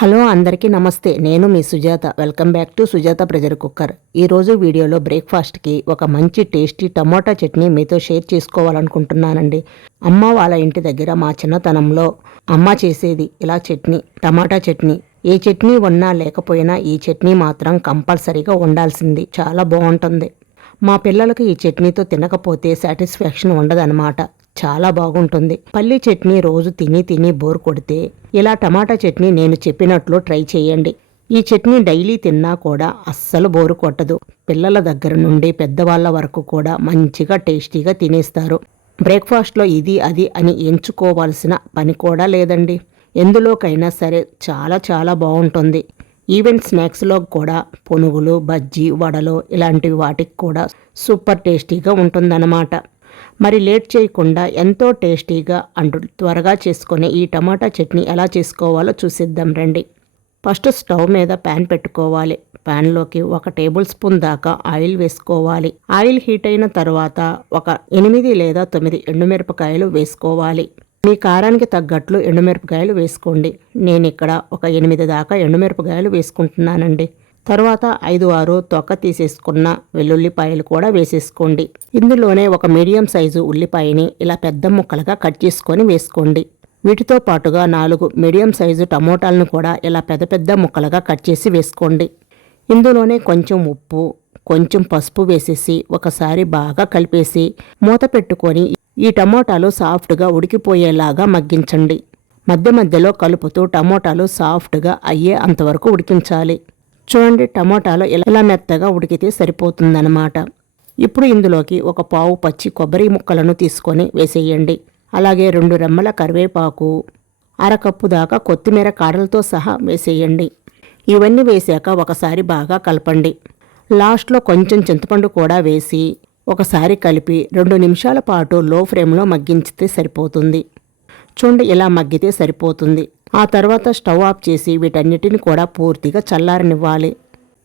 Hello అందరికీ నమస్తే. నేను మీ Sujata. Welcome back to Sujata pressure cooker. ఈరోజు వీడియోలో బ్రేక్ఫాస్ట్కి ఒక మంచి టేస్టీ టమోటా చట్నీ మీతో షేర్ చేసుకోవాలనుకుంటున్నానండి. అమ్మ వాళ్ళ ఇంటి దగ్గర మా చిన్నతనంలో అమ్మ చేసేది ఇలా చట్నీ, టమాటా చట్నీ. ఏ చట్నీ ఉన్నా లేకపోయినా ఈ చట్నీ మాత్రం కంపల్సరీగా ఉండాల్సింది. చాలా బాగుంటుంది. మా పిల్లలకు ఈ చట్నీతో తినకపోతే సాటిస్ఫాక్షన్ ఉండదన్నమాట. చాలా బాగుంటుంది. పల్లి చట్నీ రోజు తిని బోర్ కొడితే ఇలా టమాటా చట్నీ నేను చెప్పినట్లు ట్రై చేయండి. ఈ చట్నీ డైలీ తిన్నా కూడా అస్సలు బోరు కొట్టదు. పిల్లల దగ్గర నుండి పెద్దవాళ్ళ వరకు కూడా మంచిగా టేస్టీగా తినేస్తారు. బ్రేక్ఫాస్ట్లో ఇది అది అని ఎంచుకోవాల్సిన పని కూడా లేదండి. ఎందులోకైనా సరే చాలా బాగుంటుంది. ఈవెన్ స్నాక్స్లో కూడా పునుగులు, బజ్జీ, వడలు ఇలాంటివి వాటికి కూడా సూపర్ టేస్టీగా ఉంటుందన్నమాట. మరి లేట్ చేయకుండా ఎంతో టేస్టీగా అంటూ త్వరగా చేసుకునే ఈ టమాటా చట్నీ ఎలా చేసుకోవాలో చూసిద్దాం రండి. ఫస్ట్ స్టవ్ మీద ప్యాన్ పెట్టుకోవాలి. ప్యాన్లోకి 1 టేబుల్ స్పూన్ దాకా ఆయిల్ వేసుకోవాలి. ఆయిల్ హీట్ అయిన తర్వాత ఒక 8 లేదా 9 ఎండుమిరపకాయలు వేసుకోవాలి. మీ కారానికి తగ్గట్లు ఎండుమిరపకాయలు వేసుకోండి. నేను ఇక్కడ ఒక 8 దాకా ఎండుమిరపకాయలు వేసుకుంటున్నానండి. తర్వాత 5-6 తొక్క తీసేసుకున్న వెల్లుల్లిపాయలు కూడా వేసేసుకోండి. ఇందులోనే ఒక మీడియం సైజు ఉల్లిపాయని ఇలా పెద్ద ముక్కలుగా కట్ చేసుకొని వేసుకోండి. వీటితో పాటుగా 4 మీడియం సైజు టమోటాలను కూడా ఇలా పెద్ద ముక్కలుగా కట్ చేసి వేసుకోండి. ఇందులోనే కొంచెం ఉప్పు, కొంచెం పసుపు వేసేసి ఒకసారి బాగా కలిపేసి మూత పెట్టుకొని ఈ టమోటాలు సాఫ్ట్గా ఉడికిపోయేలాగా మగ్గించండి. మధ్యలో కలుపుతూ టమోటాలు సాఫ్ట్గా అయ్యే అంతవరకు ఉడికించాలి. చూడండి, టమోటాలు ఇలా మెత్తగా ఉడికితే సరిపోతుందన్నమాట. ఇప్పుడు ఇందులోకి ఒక పావు పచ్చి కొబ్బరి ముక్కలను తీసుకొని వేసేయండి. అలాగే 2 రెమ్మల కరివేపాకు, 1/2 కప్పు దాకా కొత్తిమీర కాడలతో సహా వేసేయండి. ఇవన్నీ వేసాక ఒకసారి బాగా కలపండి. లాస్ట్లో కొంచెం చింతపండు కూడా వేసి ఒకసారి కలిపి 2 నిమిషాల పాటు లో ఫ్లేమ్లో మగ్గించితే సరిపోతుంది. చూడండి, ఇలా మగ్గితే సరిపోతుంది. ఆ తర్వాత స్టవ్ ఆఫ్ చేసి వీటన్నిటిని కూడా పూర్తిగా చల్లారనివ్వాలి.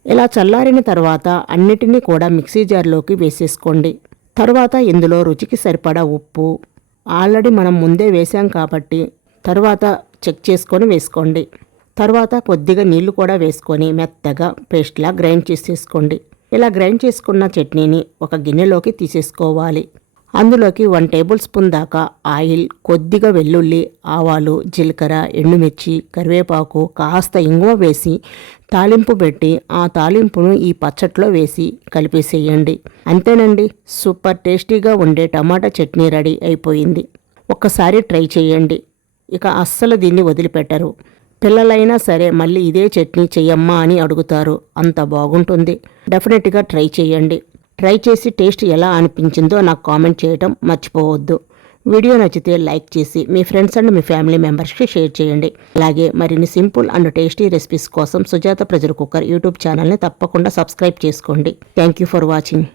ఇలా చల్లారిన తర్వాత అన్నిటినీ కూడా మిక్సీ జార్లోకి వేసేసుకోండి. తర్వాత ఇందులో రుచికి సరిపడా ఉప్పు, ఆల్రెడీ మనం ముందే వేసాం కాబట్టి తర్వాత చెక్ చేసుకొని వేసుకోండి. తర్వాత కొద్దిగా నీళ్లు కూడా వేసుకొని మెత్తగా పేస్ట్లా గ్రైండ్ చేసేసుకోండి. ఇలా గ్రైండ్ చేసుకున్న చట్నీని ఒక గిన్నెలోకి తీసేసుకోవాలి. అందులోకి 1 టేబుల్ స్పూన్ దాకా ఆయిల్, కొద్దిగా వెల్లుల్లి, ఆవాలు, జీలకర్ర, ఎండుమిర్చి, కరివేపాకు, కాస్త ఇంగువ వేసి తాలింపు పెట్టి ఆ తాలింపును ఈ పచ్చట్లో వేసి కలిపేసేయండి. అంతేనండి, సూపర్ టేస్టీగా ఉండే టమాటా చట్నీ రెడీ అయిపోయింది. ఒక్కసారి ట్రై చేయండి. ఇక అస్సలు దీన్ని వదిలిపెట్టరు. పిల్లలైనా సరే మళ్ళీ ఇదే చట్నీ చెయ్యమ్మా అని అడుగుతారు. అంత బాగుంటుంది. డెఫినెట్గా ట్రై చేయండి. ట్రై చేసి టేస్ట్ ఎలా అనిపించిందో నాకు కామెంట్ చేయడం మర్చిపోవద్దు. వీడియో నచ్చితే లైక్ చేసి మీ ఫ్రెండ్స్ అండ్ మీ ఫ్యామిలీ మెంబర్స్కి షేర్ చేయండి. అలాగే మరిన్ని సింపుల్ అండ్ టేస్టీ రెసిపీస్ కోసం సుజాత ప్రెషర్ కుక్కర్ యూట్యూబ్ ఛానల్ని తప్పకుండా సబ్స్క్రైబ్ చేసుకోండి. Thank you for watching.